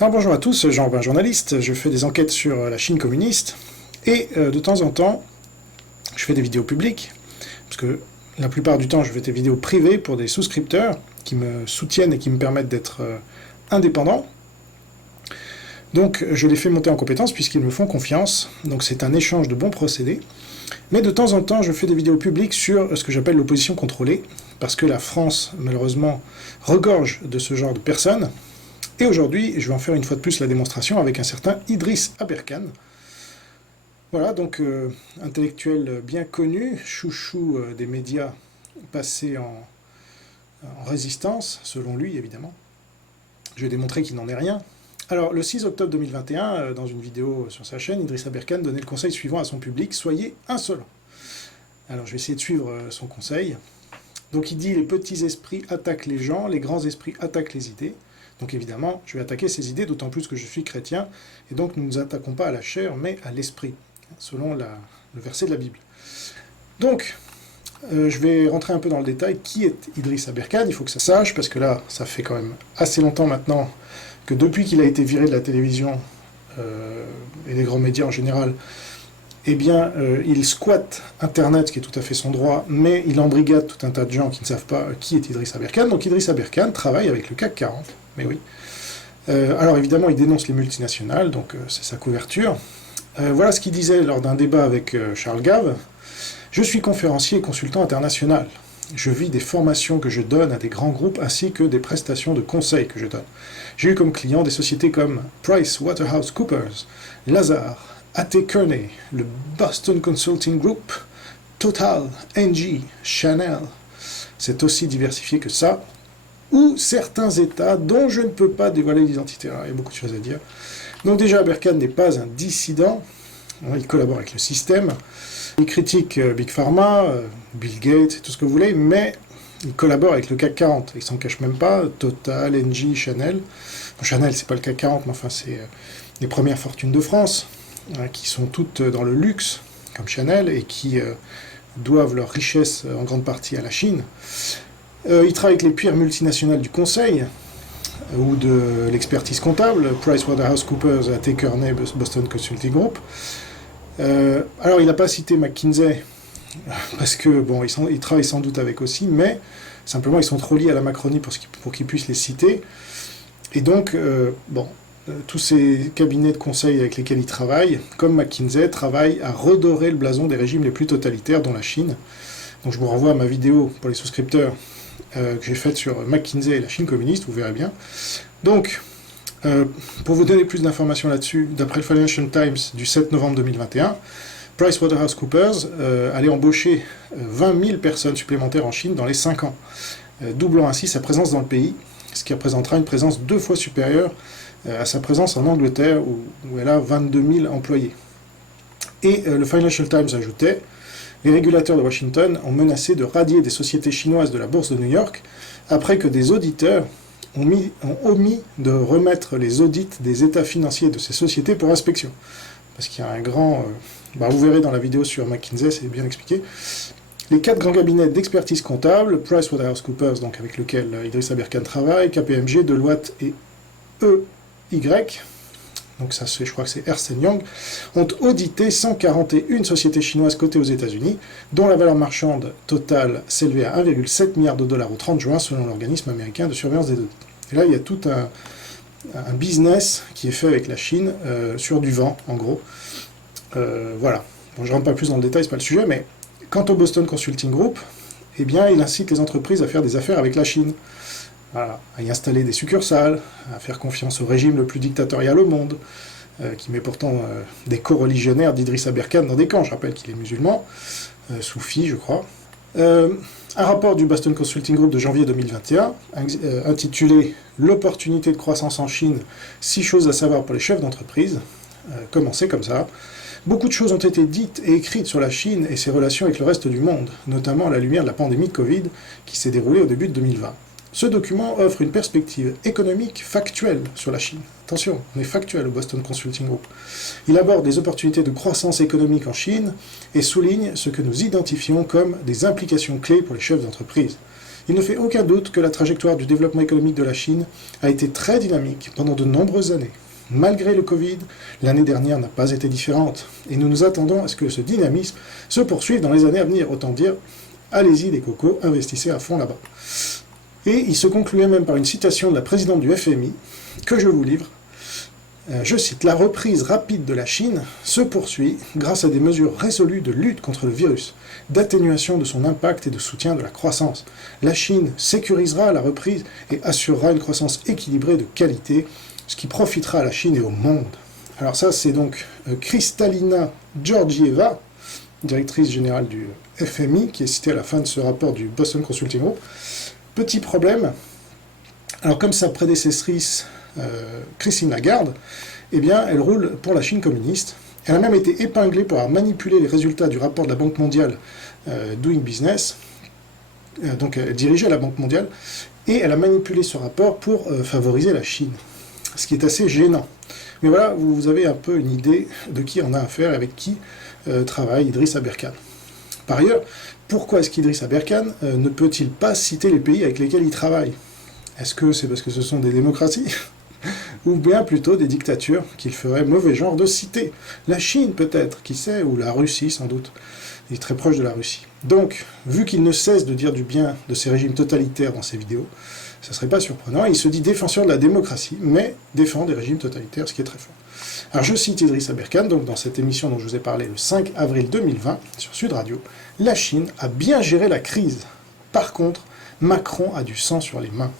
Alors bonjour à tous, Jean Aubin, journaliste, je fais des enquêtes sur la Chine communiste et de temps en temps je fais des vidéos publiques, parce que la plupart du temps je fais des vidéos privées pour des souscripteurs qui me soutiennent et qui me permettent d'être indépendant. Donc je les fais monter en compétence puisqu'ils me font confiance, donc c'est un échange de bons procédés. Mais de temps en temps je fais des vidéos publiques sur ce que j'appelle l'opposition contrôlée, parce que la France malheureusement regorge de ce genre de personnes. Et aujourd'hui, je vais en faire une fois de plus la démonstration avec un certain Idriss Aberkan. Voilà, donc intellectuel bien connu, chouchou des médias passé en résistance, selon lui évidemment. Je vais démontrer qu'il n'en est rien. Alors, le 6 octobre 2021, dans une vidéo sur sa chaîne, Idriss Aberkan donnait le conseil suivant à son public: soyez insolents. Alors, je vais essayer de suivre son conseil. Donc, il dit: les petits esprits attaquent les gens, les grands esprits attaquent les idées. Donc évidemment, je vais attaquer ces idées, d'autant plus que je suis chrétien, et donc nous ne nous attaquons pas à la chair, mais à l'esprit, selon le verset de la Bible. Donc, je vais rentrer un peu dans le détail. Qui est Idriss Aberkan? Il faut que ça sache, parce que là, ça fait quand même assez longtemps maintenant que depuis qu'il a été viré de la télévision et des grands médias en général, eh bien, il squatte Internet, ce qui est tout à fait son droit, mais il embrigade tout un tas de gens qui ne savent pas qui est Idriss Aberkan. Donc Idriss Aberkan travaille avec le CAC 40, mais oui. Alors évidemment, il dénonce les multinationales, donc c'est sa couverture. Voilà ce qu'il disait lors d'un débat avec Charles Gave. « Je suis conférencier et consultant international. Je vis des formations que je donne à des grands groupes ainsi que des prestations de conseil que je donne. J'ai eu comme clients des sociétés comme PricewaterhouseCoopers, Lazard, A.T. Kearney, le Boston Consulting Group, Total, Engie, Chanel. C'est aussi diversifié que ça. Ou certains États dont je ne peux pas dévoiler l'identité. Il y a beaucoup de choses à dire. Donc déjà, Aberkan n'est pas un dissident. Il collabore avec le système. Il critique Big Pharma, Bill Gates et tout ce que vous voulez, mais il collabore avec le CAC 40. Il s'en cache même pas. Total, Engie, Chanel. Bon, Chanel, c'est pas le CAC 40, mais enfin, c'est les premières fortunes de France, qui sont toutes dans le luxe, comme Chanel, et qui doivent leur richesse en grande partie à la Chine. Il travaille avec les pires multinationales du conseil, ou de l'expertise comptable, PricewaterhouseCoopers, A.T. Kearney, Boston Consulting Group. Alors, il n'a pas cité McKinsey, parce que, bon, il travaille sans doute avec aussi, mais simplement, ils sont trop liés à la Macronie pour qu'ils puissent les citer. Et donc, tous ces cabinets de conseil avec lesquels il travaille, comme McKinsey, travaillent à redorer le blason des régimes les plus totalitaires, dont la Chine. Donc je vous renvoie à ma vidéo pour les souscripteurs que j'ai faite sur McKinsey et la Chine communiste, vous verrez bien. Donc, pour vous donner plus d'informations là-dessus, d'après le Financial Times du 7 novembre 2021, PricewaterhouseCoopers allait embaucher 20 000 personnes supplémentaires en Chine dans les 5 ans, doublant ainsi sa présence dans le pays, ce qui représentera une présence 2 fois supérieure à sa présence en Angleterre, où elle a 22 000 employés. Et le Financial Times ajoutait: les régulateurs de Washington ont menacé de radier des sociétés chinoises de la bourse de New York après que des auditeurs ont omis de remettre les audits des états financiers de ces sociétés pour inspection. Parce qu'il y a un grand... vous verrez dans la vidéo sur McKinsey, c'est bien expliqué. Les 4 grands cabinets d'expertise comptable, PricewaterhouseCoopers, donc avec lequel Idriss Aberkan travaille, KPMG, Deloitte et EY, donc ça je crois que c'est Ernst & Young, ont audité 141 sociétés chinoises cotées aux États-Unis, dont la valeur marchande totale s'élevait à 1,7 milliard de dollars au 30 juin, selon l'organisme américain de surveillance des audits. Et là, il y a tout un business qui est fait avec la Chine, sur du vent, en gros. Voilà. Bon, je ne rentre pas plus dans le détail, c'est pas le sujet, mais quant au Boston Consulting Group, eh bien, il incite les entreprises à faire des affaires avec la Chine. Voilà, à y installer des succursales, à faire confiance au régime le plus dictatorial au monde, qui met pourtant des co-religionnaires d'Idriss Aberkan dans des camps. Je rappelle qu'il est musulman, soufi, je crois. Un rapport du Boston Consulting Group de janvier 2021, intitulé « L'opportunité de croissance en Chine, 6 choses à savoir pour les chefs d'entreprise », commençait comme ça. Beaucoup de choses ont été dites et écrites sur la Chine et ses relations avec le reste du monde, notamment à la lumière de la pandémie de Covid qui s'est déroulée au début de 2020. Ce document offre une perspective économique factuelle sur la Chine. Attention, on est factuel au Boston Consulting Group. Il aborde les opportunités de croissance économique en Chine et souligne ce que nous identifions comme des implications clés pour les chefs d'entreprise. Il ne fait aucun doute que la trajectoire du développement économique de la Chine a été très dynamique pendant de nombreuses années. Malgré le Covid, l'année dernière n'a pas été différente, et nous nous attendons à ce que ce dynamisme se poursuive dans les années à venir. Autant dire, allez-y les cocos, investissez à fond là-bas. Et il se concluait même par une citation de la présidente du FMI, que je vous livre. Je cite, « La reprise rapide de la Chine se poursuit grâce à des mesures résolues de lutte contre le virus, d'atténuation de son impact et de soutien de la croissance. La Chine sécurisera la reprise et assurera une croissance équilibrée de qualité, ce qui profitera à la Chine et au monde. » Alors ça, c'est donc Kristalina Georgieva, directrice générale du FMI, qui est citée à la fin de ce rapport du Boston Consulting Group. Petit problème, alors comme sa prédécessrice Christine Lagarde, eh bien, elle roule pour la Chine communiste. Elle a même été épinglée pour avoir manipulé les résultats du rapport de la Banque mondiale Doing Business. Donc elle dirigeait la Banque mondiale, et elle a manipulé ce rapport pour favoriser la Chine. Ce qui est assez gênant. Mais voilà, vous avez un peu une idée de qui on a affaire et avec qui travaille Idriss Aberkan. Par ailleurs, pourquoi est-ce qu'Idriss Aberkan ne peut-il pas citer les pays avec lesquels il travaille? Est-ce que c'est parce que ce sont des démocraties? Ou bien plutôt des dictatures qu'il ferait mauvais genre de citer? La Chine peut-être, qui sait, ou la Russie sans doute. Il est très proche de la Russie. Donc, vu qu'il ne cesse de dire du bien de ces régimes totalitaires dans ses vidéos, ça ne serait pas surprenant. Il se dit défenseur de la démocratie, mais défend des régimes totalitaires, ce qui est très fort. Alors je cite Idriss Aberkan, donc dans cette émission dont je vous ai parlé le 5 avril 2020 sur Sud Radio, « La Chine a bien géré la crise. Par contre, Macron a du sang sur les mains. »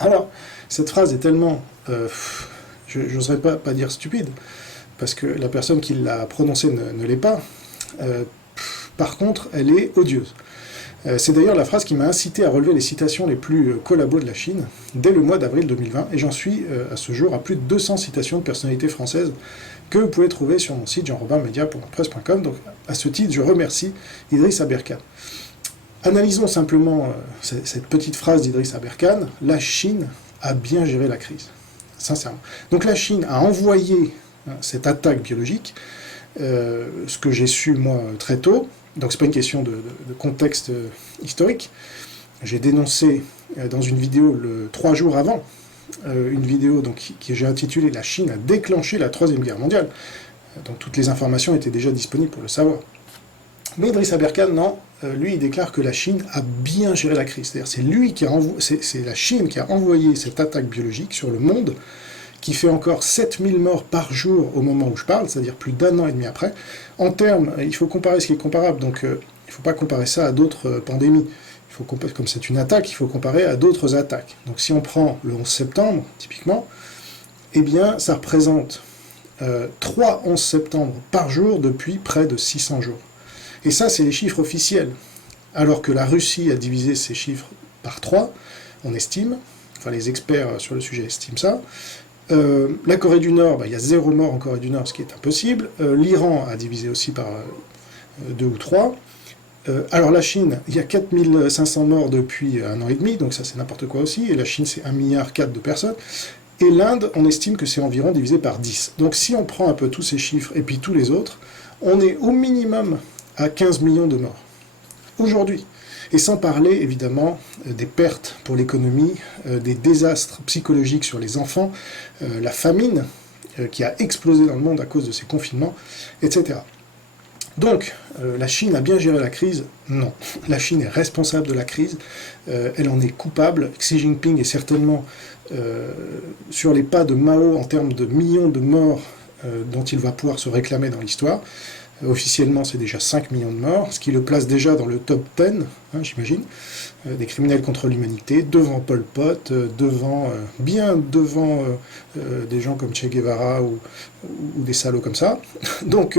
Alors, cette phrase est tellement, je n'oserais pas dire stupide, parce que la personne qui l'a prononcée ne l'est pas. Par contre, elle est odieuse. C'est d'ailleurs la phrase qui m'a incité à relever les citations les plus collabos de la Chine dès le mois d'avril 2020, et j'en suis à ce jour à plus de 200 citations de personnalités françaises que vous pouvez trouver sur mon site jean-robinmedia.presse.com. Donc à ce titre, je remercie Idriss Aberkan. Analysons simplement cette petite phrase d'Idriss Aberkan. La Chine a bien géré la crise, sincèrement. Donc la Chine a envoyé cette attaque biologique, ce que j'ai su moi très tôt. Donc c'est pas une question de contexte historique. J'ai dénoncé dans une vidéo 3 jours avant, une vidéo donc, que j'ai intitulée « La Chine a déclenché la Troisième Guerre mondiale ». Donc toutes les informations étaient déjà disponibles pour le savoir. Mais Idriss Aberkan, non, lui il déclare que la Chine a bien géré la crise. C'est-à-dire c'est la Chine qui a envoyé cette attaque biologique sur le monde, qui fait encore 7000 morts par jour au moment où je parle, c'est-à-dire plus d'1 an et demi après. En termes, il faut comparer ce qui est comparable, donc il ne faut pas comparer ça à d'autres pandémies. Il faut comme c'est une attaque, il faut comparer à d'autres attaques. Donc si on prend le 11 septembre, typiquement, eh bien ça représente 3 11 septembre par jour depuis près de 600 jours. Et ça, c'est les chiffres officiels. Alors que la Russie a divisé ces chiffres par 3, on estime, enfin les experts sur le sujet estiment ça. La Corée du Nord, il y a 0 mort en Corée du Nord, ce qui est impossible. L'Iran a divisé aussi par 2 ou 3. Alors la Chine, il y a 4500 morts depuis 1 an et demi, donc ça c'est n'importe quoi aussi. Et la Chine, c'est 1,4 milliard de personnes. Et l'Inde, on estime que c'est environ divisé par 10. Donc si on prend un peu tous ces chiffres et puis tous les autres, on est au minimum à 15 millions de morts. Aujourd'hui. Et sans parler, évidemment, des pertes pour l'économie, des désastres psychologiques sur les enfants, la famine qui a explosé dans le monde à cause de ces confinements, etc. Donc, la Chine a bien géré la crise? Non. La Chine est responsable de la crise, elle en est coupable. Xi Jinping est certainement sur les pas de Mao en termes de millions de morts dont il va pouvoir se réclamer dans l'histoire. Officiellement, c'est déjà 5 millions de morts, ce qui le place déjà dans le top 10, j'imagine, des criminels contre l'humanité, devant Pol Pot, bien devant des gens comme Che Guevara ou des salauds comme ça. Donc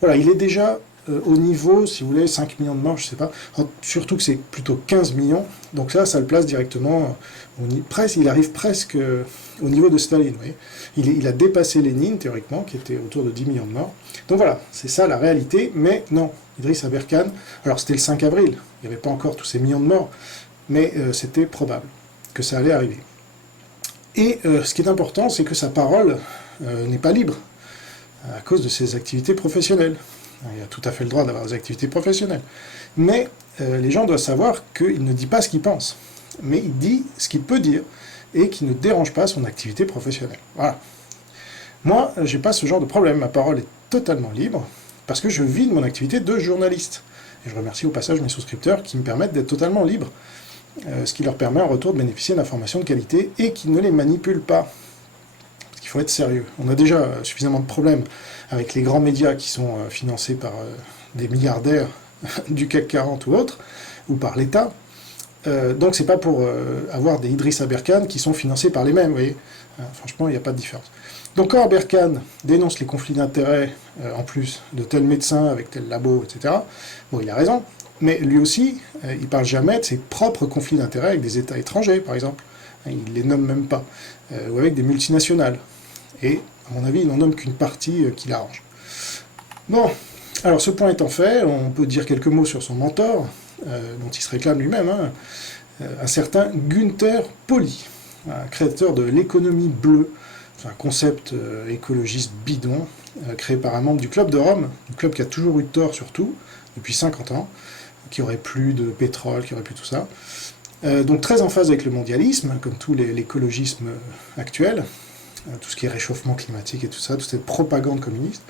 voilà, il est déjà au niveau, si vous voulez, 5 millions de morts, je ne sais pas, surtout que c'est plutôt 15 millions, donc là, ça le place directement, il arrive presque au niveau de Staline, vous voyez. Il a dépassé Lénine, théoriquement, qui était autour de 10 millions de morts. Donc voilà, c'est ça la réalité, mais non, Idriss Aberkan, alors c'était le 5 avril, il n'y avait pas encore tous ces millions de morts, mais c'était probable que ça allait arriver. Et ce qui est important, c'est que sa parole n'est pas libre, à cause de ses activités professionnelles. Il a tout à fait le droit d'avoir des activités professionnelles. Mais les gens doivent savoir qu'il ne dit pas ce qu'il pense, mais il dit ce qu'il peut dire, et qui ne dérange pas son activité professionnelle. Voilà. Moi, j'ai pas ce genre de problème, ma parole est totalement libre, parce que je vis de mon activité de journaliste. Et je remercie au passage mes souscripteurs qui me permettent d'être totalement libre, ce qui leur permet en retour de bénéficier d'informations de qualité et qui ne les manipulent pas. Parce qu'il faut être sérieux. On a déjà suffisamment de problèmes avec les grands médias qui sont financés par des milliardaires du CAC 40 ou autres, ou par l'État. Donc c'est pas pour avoir des Idriss Aberkan qui sont financés par les mêmes, vous voyez. Franchement, il n'y a pas de différence. Donc quand Aberkan dénonce les conflits d'intérêts, en plus de tel médecin avec tel labo, etc., bon, il a raison, mais lui aussi, il parle jamais de ses propres conflits d'intérêts avec des États étrangers, par exemple. Il les nomme même pas. Ou avec des multinationales. Et, à mon avis, il n'en nomme qu'une partie qui l'arrange. Bon, alors ce point étant fait, on peut dire quelques mots sur son mentor, dont il se réclame lui-même, hein, un certain Günther Pauli, un créateur de l'économie bleue, un concept écologiste bidon, créé par un membre du Club de Rome, un club qui a toujours eu tort surtout, depuis 50 ans, qui aurait plus de pétrole, qui aurait plus tout ça. Donc très en phase avec le mondialisme, comme tout l'écologisme actuel, tout ce qui est réchauffement climatique et tout ça, toute cette propagande communiste.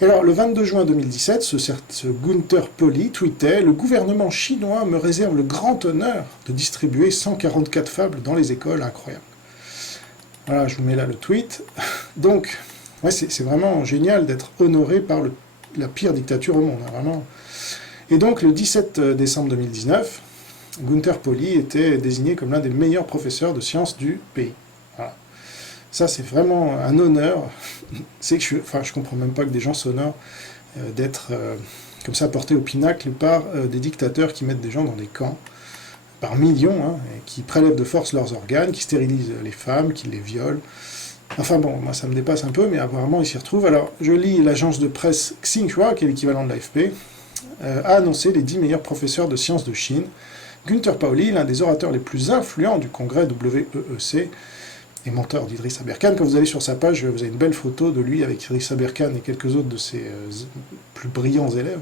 Et alors, le 22 juin 2017, ce Günther Pauli tweetait « Le gouvernement chinois me réserve le grand honneur de distribuer 144 fables dans les écoles, incroyable. » Voilà, je vous mets là le tweet. Donc, ouais, c'est vraiment génial d'être honoré par la pire dictature au monde, hein, vraiment. Et donc, le 17 décembre 2019, Günther Pauli était désigné comme l'un des meilleurs professeurs de sciences du pays. Voilà. Ça, c'est vraiment un honneur. C'est que je comprends même pas que des gens s'honorent d'être comme ça portés au pinacle par des dictateurs qui mettent des gens dans des camps par millions, hein, et qui prélèvent de force leurs organes, qui stérilisent les femmes, qui les violent. Enfin bon, moi ça me dépasse un peu, mais apparemment ils s'y retrouvent. Alors, je lis l'agence de presse Xinhua, qui est l'équivalent de l'AFP, a annoncé les 10 meilleurs professeurs de sciences de Chine. Günther Pauli, l'un des orateurs les plus influents du congrès WEEC, et mentor d'Idriss Aberkan. Quand vous allez sur sa page, vous avez une belle photo de lui avec Idriss Aberkan et quelques autres de ses plus brillants élèves.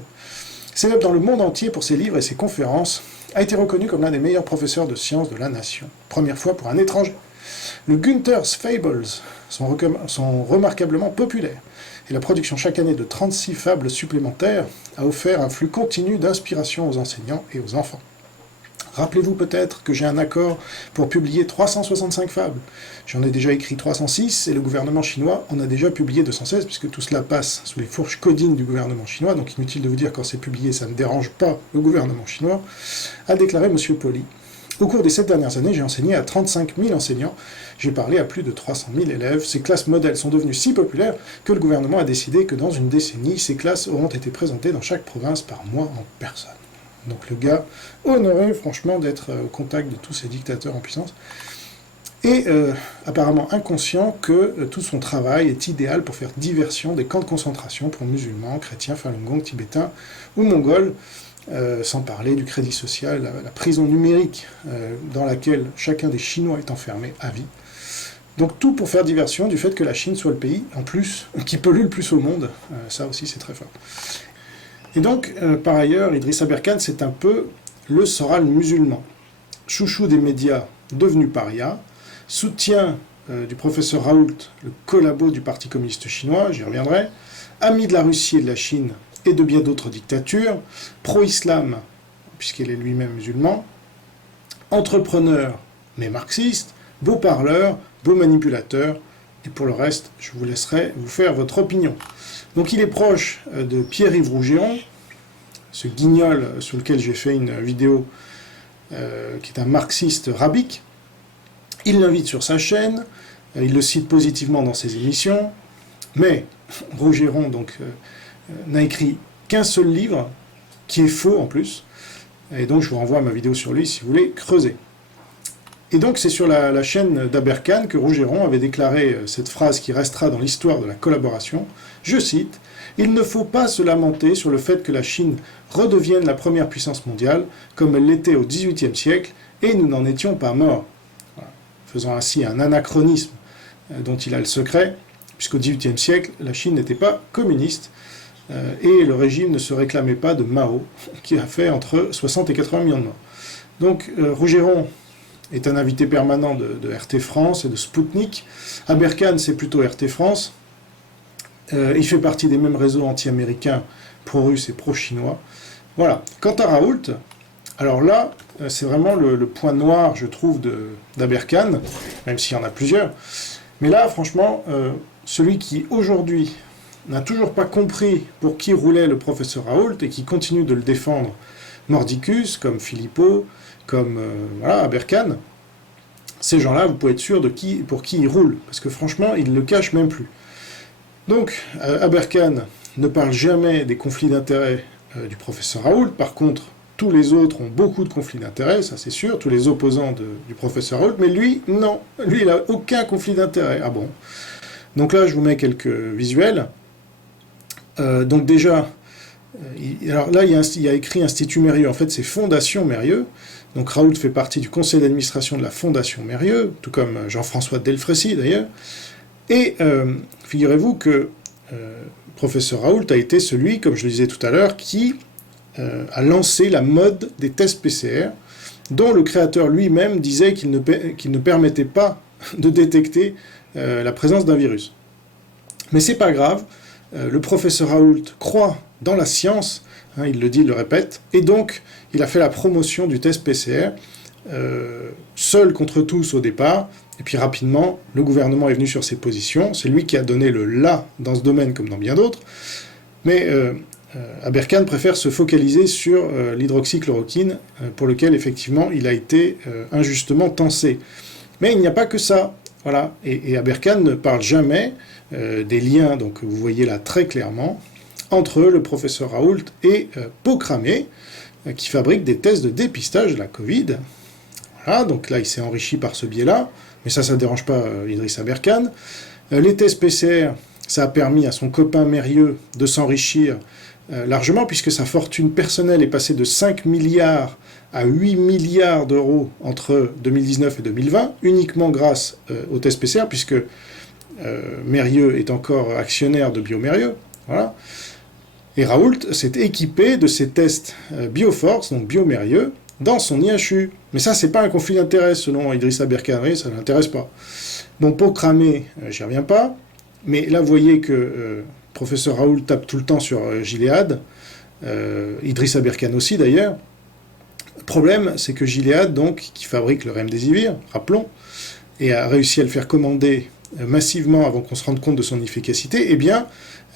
Célèbre dans le monde entier pour ses livres et ses conférences, a été reconnu comme l'un des meilleurs professeurs de sciences de la nation. Première fois pour un étranger. Le Günther's Fables sont remarquablement populaires, et la production chaque année de 36 fables supplémentaires a offert un flux continu d'inspiration aux enseignants et aux enfants. Rappelez-vous peut-être que j'ai un accord pour publier 365 fables. J'en ai déjà écrit 306 et le gouvernement chinois en a déjà publié 216 puisque tout cela passe sous les fourches codines du gouvernement chinois, donc inutile de vous dire quand c'est publié, ça ne dérange pas le gouvernement chinois, a déclaré M. Pauli. Au cours des 7 dernières années, j'ai enseigné à 35 000 enseignants, j'ai parlé à plus de 300 000 élèves. Ces classes modèles sont devenues si populaires que le gouvernement a décidé que dans une décennie, ces classes auront été présentées dans chaque province par moi en personne. Donc le gars, honoré franchement d'être au contact de tous ces dictateurs en puissance, et apparemment inconscient que tout son travail est idéal pour faire diversion des camps de concentration pour musulmans, chrétiens, Falun Gong, tibétains ou mongols, sans parler du crédit social, la prison numérique dans laquelle chacun des Chinois est enfermé à vie. Donc tout pour faire diversion du fait que la Chine soit le pays, en plus, qui pollue le plus au monde. Ça aussi c'est très fort. Et donc, par ailleurs, Idriss Aberkan, c'est un peu le Soral musulman. Chouchou des médias devenu paria, soutien du professeur Raoult, le collabo du Parti communiste chinois, j'y reviendrai, ami de la Russie et de la Chine et de bien d'autres dictatures, pro-islam, puisqu'il est lui-même musulman, entrepreneur mais marxiste, beau parleur, beau manipulateur, et pour le reste, je vous laisserai vous faire votre opinion. Donc il est proche de Pierre-Yves Rougeron, ce guignol sur lequel j'ai fait une vidéo qui est un marxiste rabique. Il l'invite sur sa chaîne, il le cite positivement dans ses émissions, mais Rougeron donc n'a écrit qu'un seul livre, qui est faux en plus, et donc je vous renvoie à ma vidéo sur lui si vous voulez creuser. Et donc c'est sur la chaîne d'Aberkan que Rougeron avait déclaré cette phrase qui restera dans l'histoire de la collaboration, je cite, « Il ne faut pas se lamenter sur le fait que la Chine redevienne la première puissance mondiale, comme elle l'était au XVIIIe siècle, et nous n'en étions pas morts. » Voilà. Faisant ainsi un anachronisme dont il a le secret, puisqu'au XVIIIe siècle, la Chine n'était pas communiste, et le régime ne se réclamait pas de Mao, qui a fait entre 60 et 80 millions de morts. Donc Rougeron est un invité permanent de RT France et de Sputnik. Aberkan, c'est plutôt RT France. Il fait partie des mêmes réseaux anti-américains, pro-russes et pro-chinois. Voilà. Quant à Raoult, alors là, c'est vraiment le point noir, je trouve, d'Aberkan, même s'il y en a plusieurs. Mais là, franchement, celui qui, aujourd'hui, n'a toujours pas compris pour qui roulait le professeur Raoult et qui continue de le défendre, mordicus, comme Philippot, comme Aberkan, ces gens-là, vous pouvez être sûr pour qui ils roulent, parce que franchement, ils ne le cachent même plus. Donc, Aberkan ne parle jamais des conflits d'intérêts du professeur Raoult. Par contre, tous les autres ont beaucoup de conflits d'intérêts, ça c'est sûr, tous les opposants du professeur Raoult, mais lui, non. Lui, il n'a aucun conflit d'intérêts. Ah bon? Donc là, je vous mets quelques visuels. Donc déjà, alors là, il y a écrit Institut Mérieux. En fait, c'est Fondation Mérieux. Donc Raoult fait partie du conseil d'administration de la Fondation Mérieux, tout comme Jean-François Delfrécy d'ailleurs. Et figurez-vous que professeur Raoult a été celui, comme je le disais tout à l'heure, qui a lancé la mode des tests PCR, dont le créateur lui-même disait qu'il ne permettait pas de détecter la présence d'un virus. Mais c'est pas grave, le professeur Raoult croit dans la science, hein, il le dit, il le répète, et donc il a fait la promotion du test PCR, seul contre tous au départ, et puis rapidement, le gouvernement est venu sur ses positions, c'est lui qui a donné le « là » dans ce domaine comme dans bien d'autres, mais Aberkan préfère se focaliser sur l'hydroxychloroquine, pour lequel effectivement il a été injustement tensé. Mais il n'y a pas que ça, voilà, et Aberkan ne parle jamais des liens, donc vous voyez là très clairement, entre le professeur Raoult et Pocramé, qui fabrique des tests de dépistage de la Covid. Voilà, donc là il s'est enrichi par ce biais-là, mais ça ne dérange pas Idriss Aberkan. Les tests PCR, ça a permis à son copain Mérieux de s'enrichir largement, puisque sa fortune personnelle est passée de 5 milliards à 8 milliards d'euros entre 2019 et 2020, uniquement grâce aux tests PCR, puisque Mérieux est encore actionnaire de Biomérieux. Voilà. Et Raoult s'est équipé de ces tests Bioforce, donc Biomérieux, dans son IHU. Mais ça, c'est pas un conflit d'intérêt, selon Idriss Aberkan, ça ne l'intéresse pas. Bon, Pocramé, j'y reviens pas, mais là, vous voyez que professeur Raoult tape tout le temps sur Gilead, Idriss Aberkan aussi d'ailleurs. Le problème, c'est que Gilead, donc, qui fabrique le Remdesivir, rappelons, et a réussi à le faire commander massivement avant qu'on se rende compte de son efficacité, eh bien,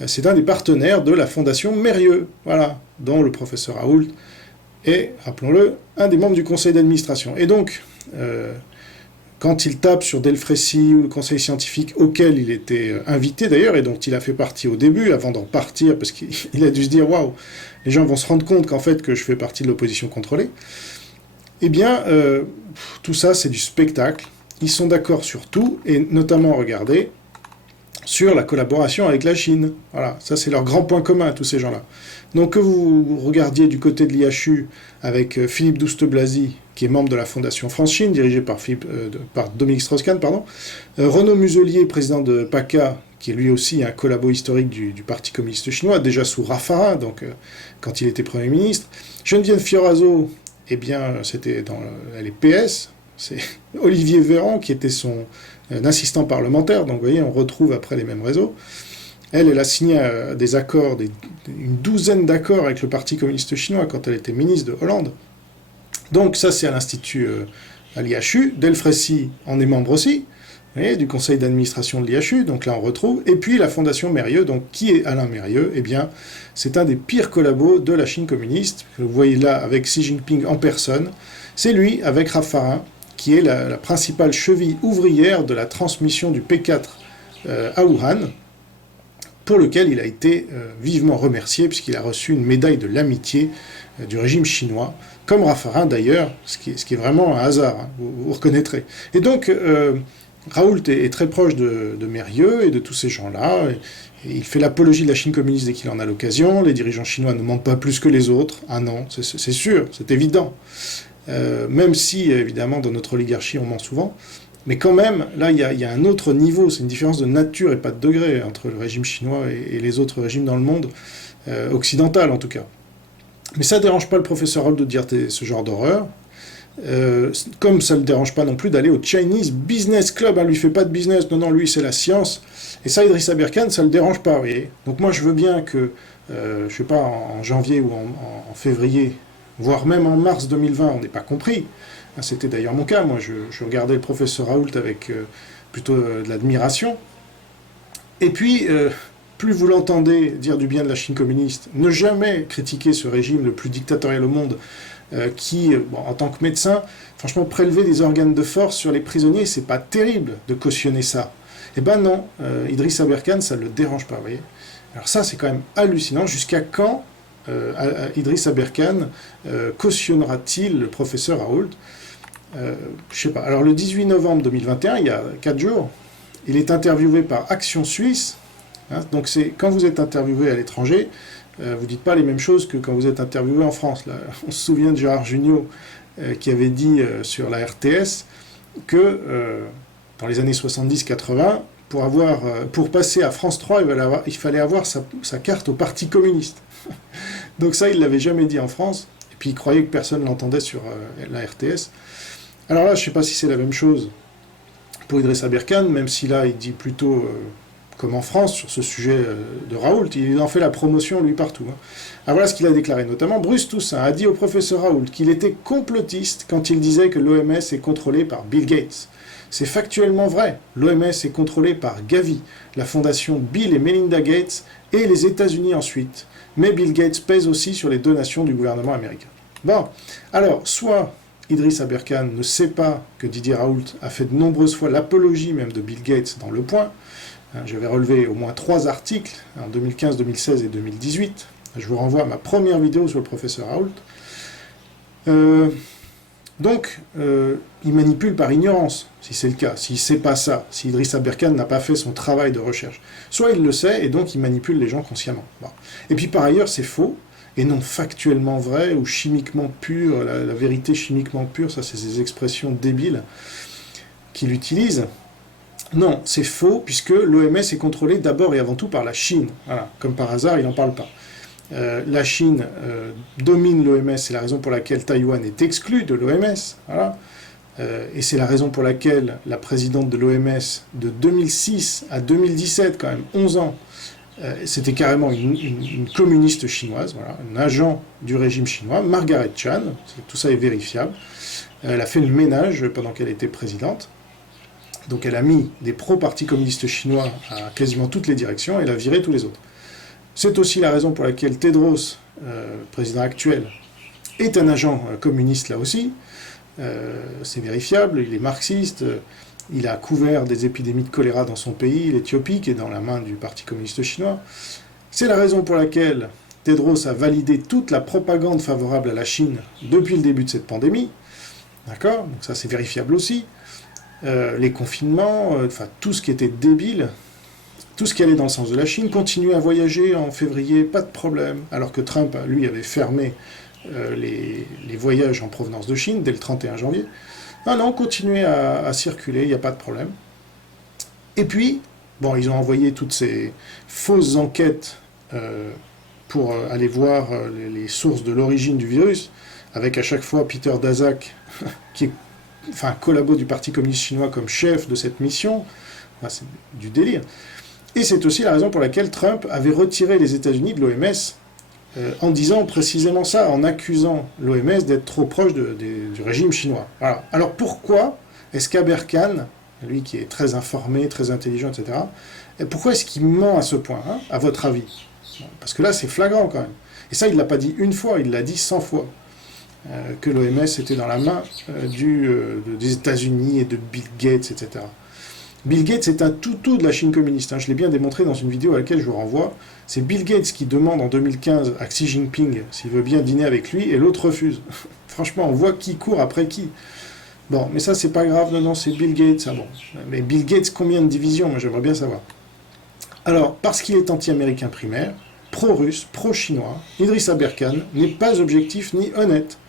c'est un des partenaires de la Fondation Mérieux, voilà, dont le professeur Raoult est, rappelons-le, un des membres du conseil d'administration. Et donc, quand il tape sur Delfrécy ou le conseil scientifique auquel il était invité d'ailleurs, et dont il a fait partie au début, avant d'en partir, parce qu'il a dû se dire « Waouh, les gens vont se rendre compte qu'en fait, que je fais partie de l'opposition contrôlée », eh bien, tout ça, c'est du spectacle. Ils sont d'accord sur tout, et notamment, regardez, sur la collaboration avec la Chine. Voilà, ça c'est leur grand point commun, tous ces gens-là. Donc que vous regardiez du côté de l'IHU avec Philippe Douste-Blazy, qui est membre de la Fondation France-Chine, dirigée par Dominique Strauss-Kahn, Renaud Muselier, président de PACA, qui est lui aussi un collabo historique du Parti communiste chinois, déjà sous Raffarin, donc quand il était Premier ministre. Geneviève Fioraso, eh bien, elle est PS, c'est Olivier Véran, qui était son assistant parlementaire, donc vous voyez, on retrouve après les mêmes réseaux. Elle a signé des accords, une douzaine d'accords avec le Parti communiste chinois quand elle était ministre de Hollande. Donc ça, c'est à l'Institut, à l'IHU. Delfrécy en est membre aussi, vous voyez, du conseil d'administration de l'IHU, donc là on retrouve. Et puis la Fondation Mérieux, donc qui est Alain Mérieux? Eh bien, c'est un des pires collabos de la Chine communiste. Vous voyez là avec Xi Jinping en personne. C'est lui, avec Raffarin, qui est la principale cheville ouvrière de la transmission du P4 à Wuhan, pour lequel il a été vivement remercié, puisqu'il a reçu une médaille de l'amitié du régime chinois, comme Raffarin d'ailleurs, ce qui est vraiment un hasard, hein, vous reconnaîtrez. Et donc, Raoult est très proche de Mérieux et de tous ces gens-là. Il fait l'apologie de la Chine communiste dès qu'il en a l'occasion. Les dirigeants chinois ne mentent pas plus que les autres. Ah non, c'est sûr, c'est évident. Même si, évidemment, dans notre oligarchie, on ment souvent. Mais quand même, là, il y a un autre niveau, c'est une différence de nature et pas de degré entre le régime chinois et les autres régimes dans le monde, occidental en tout cas. Mais ça ne dérange pas le professeur Raoult de dire ce genre d'horreur, comme ça ne le dérange pas non plus d'aller au Chinese Business Club, lui fait pas de business, non, lui c'est la science, et ça Idriss Aberkan, ça ne le dérange pas, vous voyez. Donc moi je veux bien que, je sais pas, en janvier ou en février, voire même en mars 2020, on n'ait pas compris. C'était d'ailleurs mon cas, moi je regardais le professeur Raoult avec plutôt de l'admiration. Et puis, plus vous l'entendez dire du bien de la Chine communiste, ne jamais critiquer ce régime le plus dictatorial au monde, qui, en tant que médecin, franchement, prélever des organes de force sur les prisonniers, c'est pas terrible de cautionner ça. Eh ben non, Idriss Aberkan, ça ne le dérange pas, vous voyez. Alors ça, c'est quand même hallucinant. Jusqu'à quand Idriss Aberkan cautionnera-t-il le professeur Raoult? Je sais pas. Alors le 18 novembre 2021, il y a 4 jours, il est interviewé par Action Suisse. Hein, donc c'est quand vous êtes interviewé à l'étranger, vous dites pas les mêmes choses que quand vous êtes interviewé en France. Là, on se souvient de Gérard Jugnot qui avait dit sur la RTS que dans les années 70-80, pour passer à France 3, il fallait avoir sa carte au Parti communiste. Donc ça, il l'avait jamais dit en France. Et puis il croyait que personne l'entendait sur la RTS. Alors là, je ne sais pas si c'est la même chose pour Idriss Aberkan, même si là, il dit plutôt, comme en France, sur ce sujet de Raoult, il en fait la promotion, lui, partout. Hein. Alors voilà ce qu'il a déclaré, notamment. Bruce Toussaint a dit au professeur Raoult qu'il était complotiste quand il disait que l'OMS est contrôlée par Bill Gates. C'est factuellement vrai. L'OMS est contrôlée par Gavi, la fondation Bill et Melinda Gates, et les États-Unis ensuite. Mais Bill Gates pèse aussi sur les donations du gouvernement américain. Bon, alors, soit Idriss Aberkan ne sait pas que Didier Raoult a fait de nombreuses fois l'apologie même de Bill Gates dans Le Point. J'avais relevé au moins 3 articles, en 2015, 2016 et 2018. Je vous renvoie à ma première vidéo sur le professeur Raoult. Donc, il manipule par ignorance, si c'est le cas, s'il ne sait pas ça, si Idriss Aberkan n'a pas fait son travail de recherche. Soit il le sait, et donc il manipule les gens consciemment. Bon. Et puis par ailleurs, c'est faux, et non factuellement vrai, ou chimiquement pur, la vérité chimiquement pure, ça c'est des expressions débiles qu'il utilise. Non, c'est faux, puisque l'OMS est contrôlée d'abord et avant tout par la Chine. Voilà, comme par hasard, il n'en parle pas. La Chine domine l'OMS, c'est la raison pour laquelle Taïwan est exclu de l'OMS. Voilà. Et c'est la raison pour laquelle la présidente de l'OMS, de 2006 à 2017, quand même 11 ans, c'était carrément une communiste chinoise, voilà, un agent du régime chinois, Margaret Chan, tout ça est vérifiable. Elle a fait le ménage pendant qu'elle était présidente. Donc elle a mis des pro-partis communistes chinois à quasiment toutes les directions et elle a viré tous les autres. C'est aussi la raison pour laquelle Tedros, président actuel, est un agent communiste là aussi. C'est vérifiable, il est marxiste, il a couvert des épidémies de choléra dans son pays, l'Éthiopie, qui est dans la main du Parti communiste chinois. C'est la raison pour laquelle Tedros a validé toute la propagande favorable à la Chine depuis le début de cette pandémie. D'accord ? Donc ça c'est vérifiable aussi. Les confinements, enfin tout ce qui était débile, tout ce qui allait dans le sens de la Chine, continuait à voyager en février, pas de problème, alors que Trump, lui, avait fermé les voyages en provenance de Chine dès le 31 janvier. Non, continuez à circuler, il n'y a pas de problème. Et puis, bon, ils ont envoyé toutes ces fausses enquêtes pour aller voir les sources de l'origine du virus, avec à chaque fois Peter Daszak, qui est collabo du Parti communiste chinois comme chef de cette mission. C'est du délire. Et c'est aussi la raison pour laquelle Trump avait retiré les États-Unis de l'OMS en disant précisément ça, en accusant l'OMS d'être trop proche du régime chinois. Voilà. Alors pourquoi est-ce qu'Aberkan, lui qui est très informé, très intelligent, etc., pourquoi est-ce qu'il ment à ce point, hein, à votre avis? Parce que là, c'est flagrant quand même. Et ça, il ne l'a pas dit une fois, il l'a dit 100 fois. Que l'OMS était dans la main des États-Unis et de Bill Gates, etc. Bill Gates est un toutou de la Chine communiste. Hein. Je l'ai bien démontré dans une vidéo à laquelle je vous renvoie. C'est Bill Gates qui demande en 2015 à Xi Jinping s'il veut bien dîner avec lui, et l'autre refuse. Franchement, on voit qui court après qui. Bon, mais ça, c'est pas grave. Non, c'est Bill Gates. Ah bon. Mais Bill Gates, combien de divisions? Moi, j'aimerais bien savoir. Alors, parce qu'il est anti-américain primaire, pro-russe, pro-chinois, Idriss Aberkan n'est pas objectif ni honnête.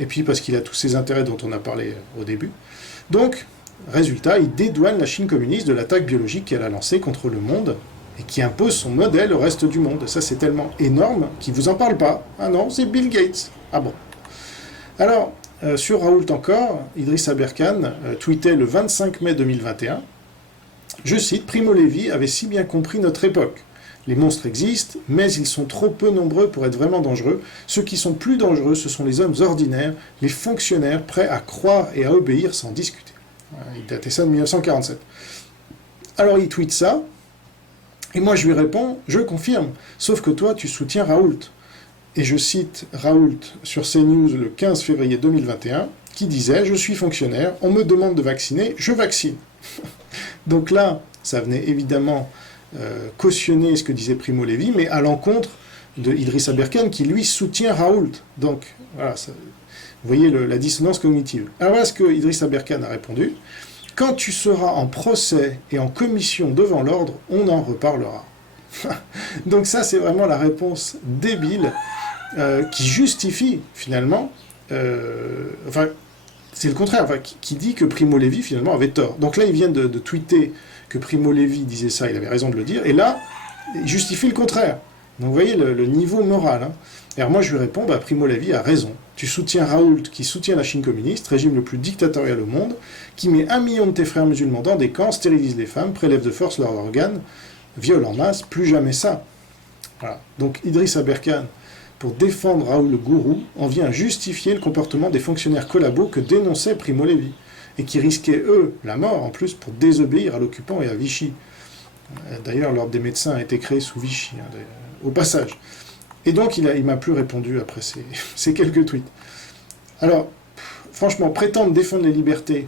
Et puis parce qu'il a tous ces intérêts dont on a parlé au début. Donc, Résultat, il dédouane la Chine communiste de l'attaque biologique qu'elle a lancée contre le monde et qui impose son modèle au reste du monde. Ça, c'est tellement énorme qu'il ne vous en parle pas. Ah non, c'est Bill Gates. Ah bon. Alors, sur Raoult encore, Idriss Aberkan tweetait le 25 mai 2021, je cite, « Primo Levi avait si bien compris notre époque. Les monstres existent, mais ils sont trop peu nombreux pour être vraiment dangereux. Ceux qui sont plus dangereux, ce sont les hommes ordinaires, les fonctionnaires prêts à croire et à obéir sans discuter. » Il datait ça de 1947. Alors il tweet ça, et moi je lui réponds, je confirme, sauf que toi tu soutiens Raoult. Et je cite Raoult sur CNews le 15 février 2021, qui disait « Je suis fonctionnaire, on me demande de vacciner, je vaccine. » Donc là, ça venait évidemment cautionner ce que disait Primo Levi, mais à l'encontre de Idriss Aberkan, qui lui soutient Raoult. Donc voilà, ça, vous voyez la dissonance cognitive. Alors voilà ce que Idriss Aberkan a répondu. « Quand tu seras en procès et en commission devant l'ordre, on en reparlera. » Donc ça, c'est vraiment la réponse débile qui justifie, finalement, enfin, c'est le contraire, enfin, qui dit que Primo Levi, finalement, avait tort. Donc là, il vient de tweeter que Primo Levi disait ça, il avait raison de le dire, et là, il justifie le contraire. Donc vous voyez le niveau moral. Hein. Alors moi, je lui réponds, bah, Primo Levi a raison. Tu soutiens Raoult, qui soutient la Chine communiste, régime le plus dictatorial au monde, qui met 1 million de tes frères musulmans dans des camps, stérilise les femmes, prélève de force leurs organes, viole en masse, plus jamais ça. Voilà. Donc Idriss Aberkan, pour défendre Raoult le gourou, en vient à justifier le comportement des fonctionnaires collabos que dénonçait Primo Levi, et qui risquaient, eux, la mort, en plus, pour désobéir à l'occupant et à Vichy. D'ailleurs, l'ordre des médecins a été créé sous Vichy, hein, au passage. Et donc, il m'a plus répondu après ces quelques tweets. Alors, franchement, prétendre défendre les libertés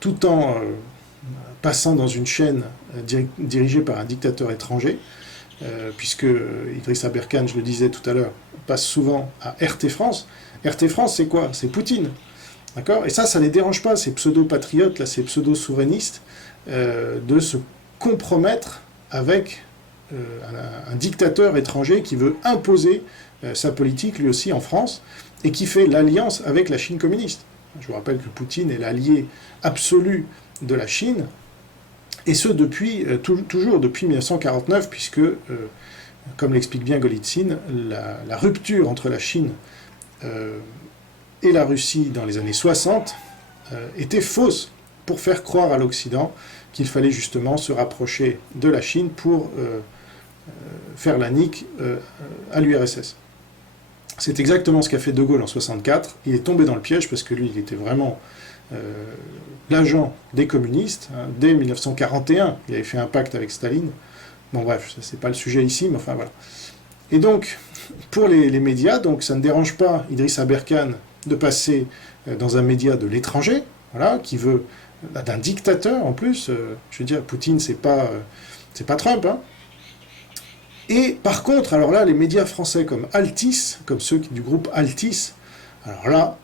tout en passant dans une chaîne dirigée par un dictateur étranger, puisque Idriss Aberkan, je le disais tout à l'heure, passe souvent à RT France. RT France, c'est quoi? C'est Poutine. D'accord? Et ça les dérange pas, ces pseudo-patriotes, là, ces pseudo-souverainistes, de se compromettre avec un dictateur étranger qui veut imposer sa politique, lui aussi, en France, et qui fait l'alliance avec la Chine communiste. Je vous rappelle que Poutine est l'allié absolu de la Chine, et ce depuis toujours depuis 1949, puisque, comme l'explique bien Golitsyn, la rupture entre la Chine et la Russie dans les années 60 était fausse pour faire croire à l'Occident qu'il fallait justement se rapprocher de la Chine pour faire la nique à l'URSS. C'est exactement ce qu'a fait De Gaulle en 64. Il est tombé dans le piège parce que lui, il était vraiment l'agent des communistes. Hein. Dès 1941, il avait fait un pacte avec Staline. Bon bref, c'est pas le sujet ici, mais enfin voilà. Et donc, pour les médias, donc ça ne dérange pas Idriss Aberkan de passer dans un média de l'étranger, voilà, qui veut d'un dictateur en plus. Je veux dire, Poutine, c'est pas Trump, hein. Et par contre, alors là, les médias français comme Altis, comme ceux du groupe Altis, alors là,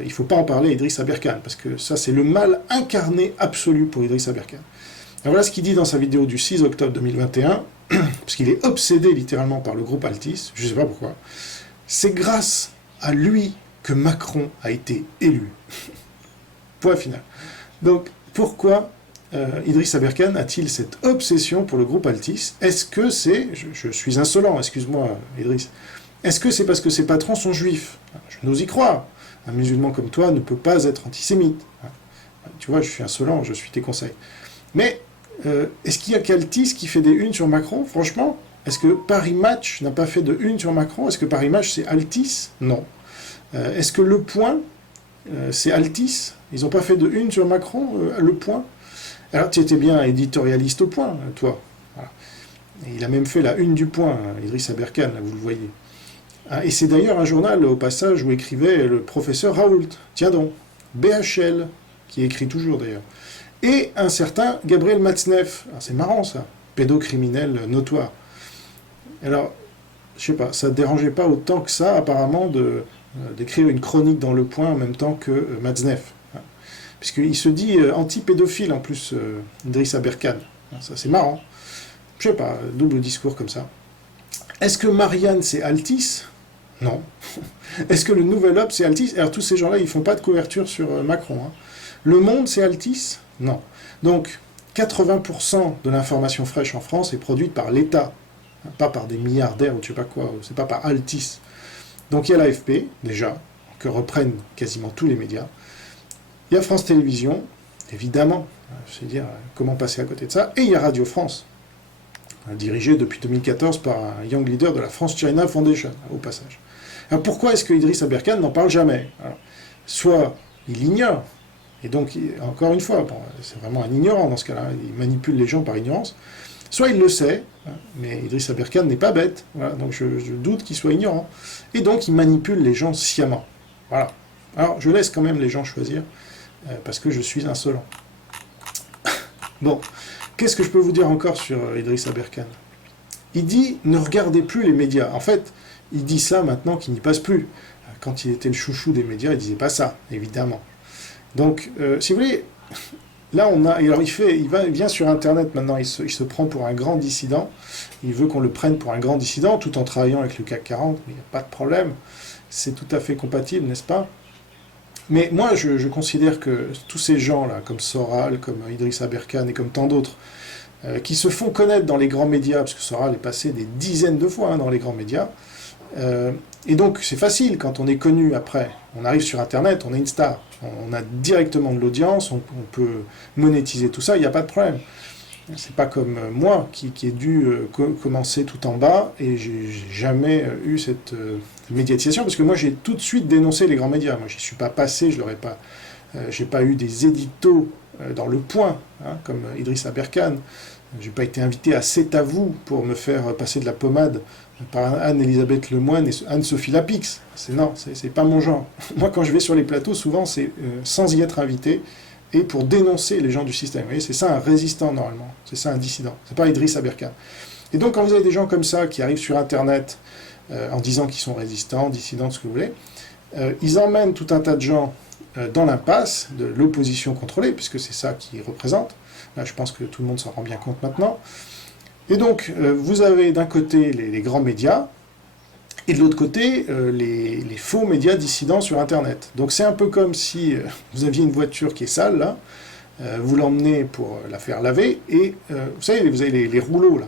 il ne faut pas en parler à Idriss Aberkan, parce que ça, c'est le mal incarné absolu pour Idriss Aberkan. Alors voilà ce qu'il dit dans sa vidéo du 6 octobre 2021, parce qu'il est obsédé littéralement par le groupe Altis, je ne sais pas pourquoi. C'est grâce à lui que Macron a été élu. Point final. Donc, pourquoi Idriss Aberkan a-t-il cette obsession pour le groupe Altis? Est-ce que c'est... Je suis insolent, excuse-moi Idriss. Est-ce que c'est parce que ses patrons sont juifs? Je n'ose y croire. Un musulman comme toi ne peut pas être antisémite. Tu vois, je suis insolent, je suis tes conseils. Mais est-ce qu'il y a qu'Altis qui fait des unes sur Macron? Franchement, est-ce que Paris Match n'a pas fait de une sur Macron? Est-ce que Paris Match c'est Altis? Non. Est-ce que Le Point c'est Altis? Ils n'ont pas fait de une sur Macron, Le Point? Alors tu étais bien éditorialiste au Point, toi. Voilà. Et il a même fait la une du Point, Idriss Aberkan, là, vous le voyez. Et c'est d'ailleurs un journal, au passage, où écrivait le professeur Raoult. Tiens donc, BHL, qui écrit toujours d'ailleurs. Et un certain Gabriel Matzneff. C'est marrant ça, pédocriminel notoire. Alors, je sais pas, ça ne dérangeait pas autant que ça, apparemment, d'écrire une chronique dans Le Point en même temps que Matzneff. Puisqu'il se dit anti-pédophile en plus, Idriss Aberkan. Ça c'est marrant. Je sais pas, double discours comme ça. Est-ce que Marianne c'est Altis? Non. Est-ce que le Nouvel Obs c'est Altis? Alors tous ces gens-là, ils font pas de couverture sur Macron. Hein. Le Monde, c'est Altice? Non. Donc, 80% de l'information fraîche en France est produite par l'État, pas par des milliardaires ou je sais pas quoi, c'est pas par Altice. Donc il y a l'AFP, déjà, que reprennent quasiment tous les médias. Il y a France Télévisions, évidemment, je veux dire, comment passer à côté de ça. Et il y a Radio France, dirigé depuis 2014 par un young leader de la France China Foundation, au passage. Alors pourquoi est-ce que Idriss Aberkane n'en parle jamais? Alors, soit il ignore, et donc, encore une fois, bon, c'est vraiment un ignorant dans ce cas-là, il manipule les gens par ignorance, soit il le sait, mais Idriss Aberkane n'est pas bête, voilà, donc je doute qu'il soit ignorant, et donc il manipule les gens sciemment. Voilà. Alors je laisse quand même les gens choisir, parce que je suis insolent. Bon, qu'est-ce que je peux vous dire encore sur Idriss Aberkane? Il dit « ne regardez plus les médias ». En fait, il dit ça maintenant qu'il n'y passe plus. Quand il était le chouchou des médias, il disait pas ça, évidemment. Donc, si vous voulez, là on a... Alors il vient sur Internet maintenant, il se prend pour un grand dissident, il veut qu'on le prenne pour un grand dissident, tout en travaillant avec le CAC 40, mais il n'y a pas de problème, c'est tout à fait compatible, n'est-ce pas? Mais moi, je considère que tous ces gens-là, comme Soral, comme Idriss Aberkane et comme tant d'autres, qui se font connaître dans les grands médias, parce que Soral est passé des dizaines de fois dans les grands médias, et donc c'est facile, quand on est connu après, on arrive sur Internet, on est une star, on a directement de l'audience, on peut monétiser tout ça, il n'y a pas de problème. C'est pas comme moi qui ai dû commencer tout en bas et j'ai jamais eu cette médiatisation parce que moi j'ai tout de suite dénoncé les grands médias. Moi j'y suis pas passé, je l'aurais pas, j'ai pas eu des éditos dans Le Point, hein, comme Idriss Aberkane. J'ai pas été invité à C'est à vous pour me faire passer de la pommade par Anne-Elisabeth Lemoine et Anne-Sophie Lapix. Non, c'est pas mon genre. Moi quand je vais sur les plateaux, souvent c'est sans y être invité. Et pour dénoncer les gens du système. Vous voyez, c'est ça un résistant normalement, c'est ça un dissident, c'est pas Idriss Aberkane. Et donc quand vous avez des gens comme ça qui arrivent sur Internet en disant qu'ils sont résistants, dissidents, ce que vous voulez, ils emmènent tout un tas de gens dans l'impasse de l'opposition contrôlée, puisque c'est ça qu'ils représentent. Là je pense que tout le monde s'en rend bien compte maintenant. Et donc vous avez d'un côté les grands médias, et de l'autre côté, les faux médias dissidents sur Internet. Donc c'est un peu comme si vous aviez une voiture qui est sale, là, vous l'emmenez pour la faire laver, et vous savez, vous avez les rouleaux, là.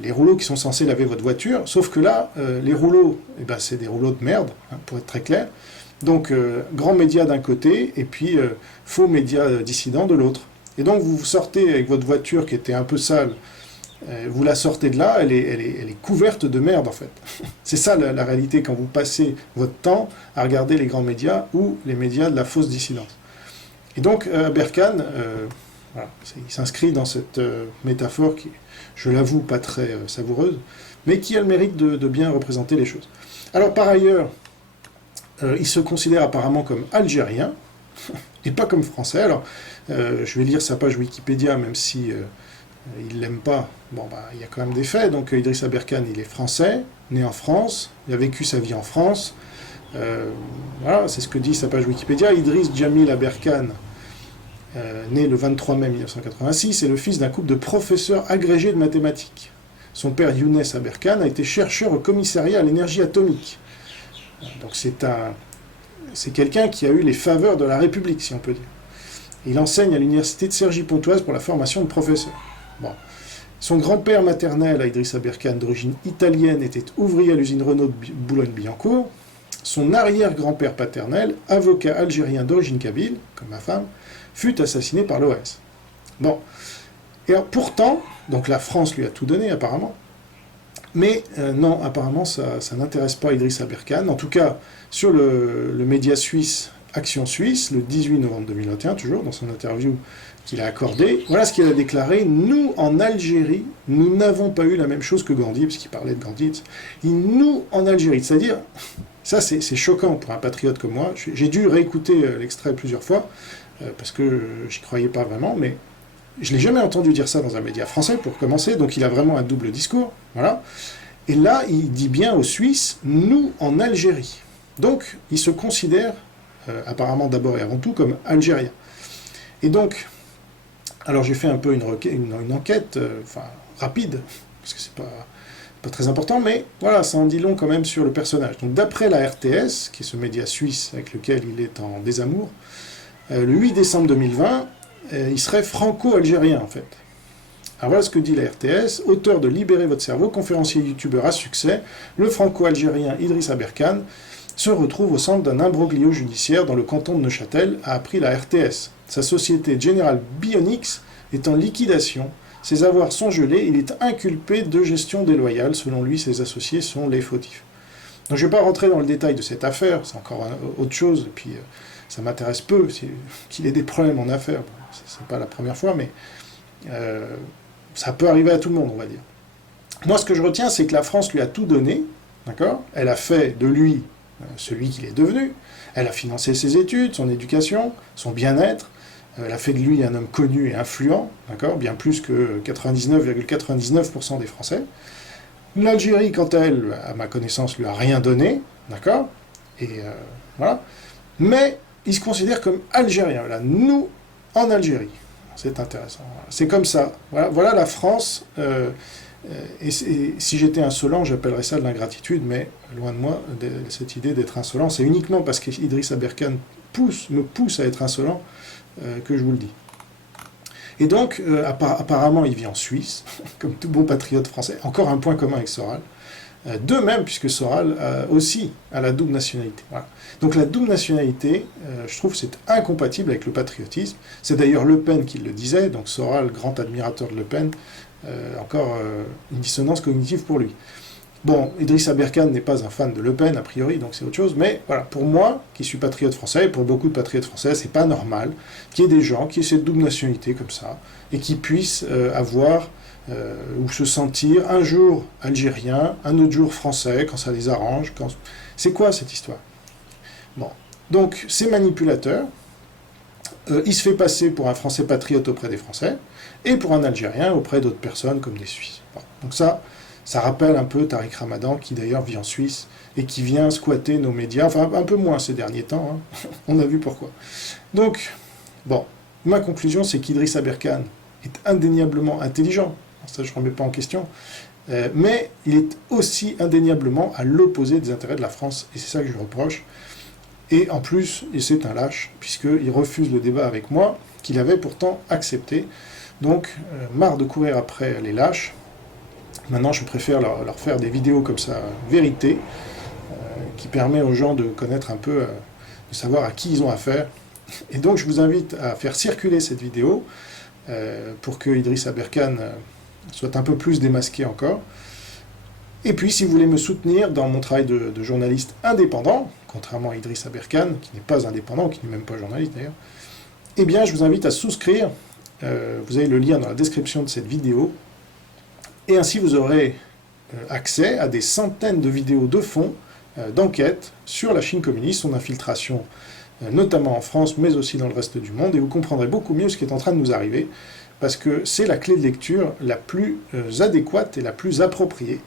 Les rouleaux qui sont censés laver votre voiture, sauf que là, les rouleaux, eh ben, c'est des rouleaux de merde, hein, pour être très clair. Donc, grands médias d'un côté, et puis faux médias dissidents de l'autre. Et donc, vous sortez avec votre voiture qui était un peu sale, vous la sortez de là, elle est couverte de merde en fait. C'est ça la réalité quand vous passez votre temps à regarder les grands médias ou les médias de la fausse dissidence. Et donc Aberkane, voilà, il s'inscrit dans cette métaphore qui, je l'avoue, pas très savoureuse, mais qui a le mérite de bien représenter les choses. Alors par ailleurs, il se considère apparemment comme algérien, et pas comme français. Alors je vais lire sa page Wikipédia, même si... il ne l'aime pas. Bon, bah, il y a quand même des faits. Donc, Idriss Aberkane, il est français, né en France, il a vécu sa vie en France. Voilà, c'est ce que dit sa page Wikipédia. Idriss Jamil Aberkane, né le 23 mai 1986, est le fils d'un couple de professeurs agrégés de mathématiques. Son père, Younes Aberkane, a été chercheur au commissariat à l'énergie atomique. Donc, c'est quelqu'un qui a eu les faveurs de la République, si on peut dire. Il enseigne à l'université de Cergy-Pontoise pour la formation de professeurs. Bon. Son grand-père maternel, Idriss Aberkane, d'origine italienne, était ouvrier à l'usine Renault de Boulogne-Billancourt. Son arrière-grand-père paternel, avocat algérien d'origine kabyle, comme ma femme, fut assassiné par l'OS. Bon. Et alors, pourtant, donc la France lui a tout donné, apparemment. Mais non, apparemment, ça n'intéresse pas Idriss Aberkane. En tout cas, sur le média suisse Action Suisse, le 18 novembre 2021, toujours, dans son interview qu'il a accordée, voilà ce qu'il a déclaré. Nous, en Algérie, nous n'avons pas eu la même chose que Gandhi, parce qu'il parlait de Gandhi. Nous, en Algérie, c'est-à-dire, ça c'est choquant pour un patriote comme moi. J'ai dû réécouter l'extrait plusieurs fois, parce que j'y croyais pas vraiment, mais je l'ai jamais entendu dire ça dans un média français, pour commencer, donc il a vraiment un double discours, voilà. Et là, il dit bien aux Suisses, nous, en Algérie. Donc, il se considère apparemment d'abord et avant tout comme algérien. Et donc, alors j'ai fait un peu une enquête, rapide, parce que c'est pas très important, mais voilà, ça en dit long quand même sur le personnage. Donc d'après la RTS, qui est ce média suisse avec lequel il est en désamour, le 8 décembre 2020, il serait franco-algérien en fait. Alors voilà ce que dit la RTS, auteur de Libérez votre cerveau, conférencier youtubeur à succès, le franco-algérien Idriss Aberkane se retrouve au centre d'un imbroglio judiciaire dans le canton de Neuchâtel, a appris la RTS. Sa société General Bionics est en liquidation, ses avoirs sont gelés, il est inculpé de gestion déloyale, selon lui ses associés sont les fautifs. Donc je ne vais pas rentrer dans le détail de cette affaire, c'est encore autre chose, et puis ça m'intéresse peu qu'il ait des problèmes en affaires, bon, c'est pas la première fois, mais ça peut arriver à tout le monde, on va dire. Moi, ce que je retiens, c'est que la France lui a tout donné, d'accord ? Elle a fait de lui celui qu'il est devenu, elle a financé ses études, son éducation, son bien-être, elle a fait de lui un homme connu et influent, d'accord ? Bien plus que 99,99% des Français. L'Algérie, quant à elle, à ma connaissance, lui a rien donné, d'accord ? Et voilà. Mais il se considère comme algérien. Là, nous, en Algérie. C'est intéressant. C'est comme ça. Voilà la France. Et si j'étais insolent, j'appellerais ça de l'ingratitude, mais loin de moi, cette idée d'être insolent, c'est uniquement parce qu'Idriss Aberkane me pousse à être insolent que je vous le dis. Et donc, apparemment, il vit en Suisse, comme tout bon patriote français. Encore un point commun avec Soral. De même, puisque Soral aussi a la double nationalité. Voilà. Donc la double nationalité, je trouve que c'est incompatible avec le patriotisme. C'est d'ailleurs Le Pen qui le disait, donc Soral, grand admirateur de Le Pen, encore une dissonance cognitive pour lui. Bon, Idriss Aberkane n'est pas un fan de Le Pen, a priori, donc c'est autre chose, mais voilà, pour moi, qui suis patriote français, et pour beaucoup de patriotes français, c'est pas normal qu'il y ait des gens qui aient cette double nationalité comme ça, et qui puissent avoir ou se sentir un jour algérien, un autre jour français, quand ça les arrange. C'est quoi cette histoire? Bon, donc ces manipulateurs, il se fait passer pour un Français patriote auprès des Français, et pour un Algérien auprès d'autres personnes comme des Suisses. Bon, donc ça rappelle un peu Tariq Ramadan, qui d'ailleurs vit en Suisse, et qui vient squatter nos médias, enfin un peu moins ces derniers temps, hein. On a vu pourquoi. Donc, bon, ma conclusion, c'est qu'Idriss Aberkane est indéniablement intelligent, ça je ne remets pas en question, mais il est aussi indéniablement à l'opposé des intérêts de la France, et c'est ça que je lui reproche. Et en plus, c'est un lâche, puisqu'il refuse le débat avec moi, qu'il avait pourtant accepté. Donc, marre de courir après les lâches, maintenant je préfère leur faire des vidéos comme ça, vérité, qui permet aux gens de connaître un peu, de savoir à qui ils ont affaire. Et donc je vous invite à faire circuler cette vidéo, pour que Idriss Aberkane soit un peu plus démasqué encore. Et puis, si vous voulez me soutenir dans mon travail de journaliste indépendant, contrairement à Idriss Aberkane, qui n'est pas indépendant, qui n'est même pas journaliste d'ailleurs, eh bien, je vous invite à souscrire. Vous avez le lien dans la description de cette vidéo. Et ainsi, vous aurez accès à des centaines de vidéos de fond, d'enquête sur la Chine communiste, son infiltration, notamment en France, mais aussi dans le reste du monde. Et vous comprendrez beaucoup mieux ce qui est en train de nous arriver, parce que c'est la clé de lecture la plus adéquate et la plus appropriée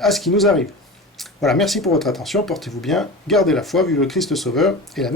à ce qui nous arrive. Voilà, merci pour votre attention, portez-vous bien, gardez la foi, vive le Christ Sauveur et la